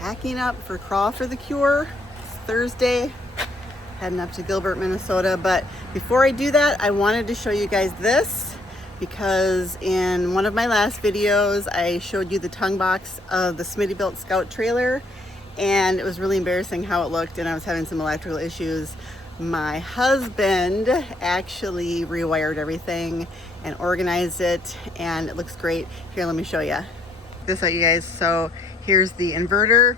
packing up for Crawl for the Cure. It's Thursday, heading up to Gilbert, Minnesota. But before I do that, I wanted to show you guys this because in one of my last videos, I showed you the tongue box of the Smittybilt Scout trailer, and it was really embarrassing how it looked, and I was having some electrical issues. My husband actually rewired everything and organized it, and it looks great. Here, let me show you this out, you guys. So here's the inverter,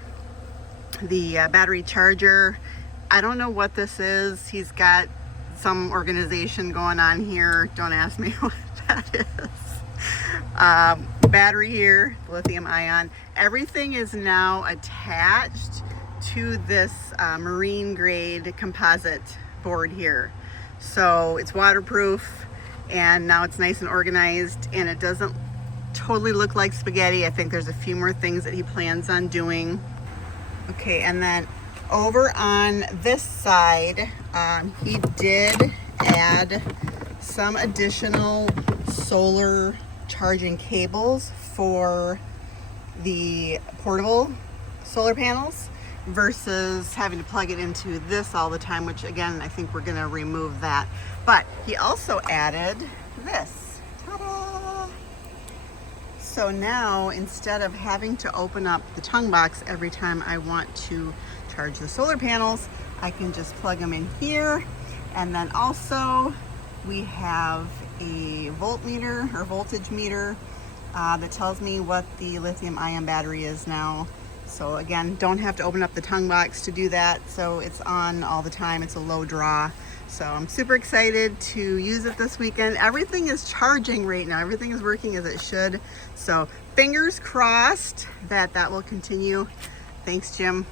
the battery charger. I don't know what this is. He's got some organization going on here. Don't ask me what that is. Battery here, lithium ion. Everything is now attached to this marine grade composite board here. So it's waterproof, and now it's nice and organized, and it doesn't totally look like spaghetti. I think there's a few more things that he plans on doing. Okay, and then over on this side, he did add some additional solar charging cables for the portable solar panels versus having to plug it into this all the time, which again, I think we're gonna remove that. But he also added this. Ta-da! So now, instead of having to open up the tongue box every time I want to charge the solar panels, I can just plug them in here. And then also we have a voltmeter or voltage meter that tells me what the lithium ion battery is now. So again, don't have to open up the tongue box to do that. So it's on all the time. It's a low draw. So I'm super excited to use it this weekend. Everything is charging right now. Everything is working as it should. So fingers crossed that that will continue. Thanks, Jim.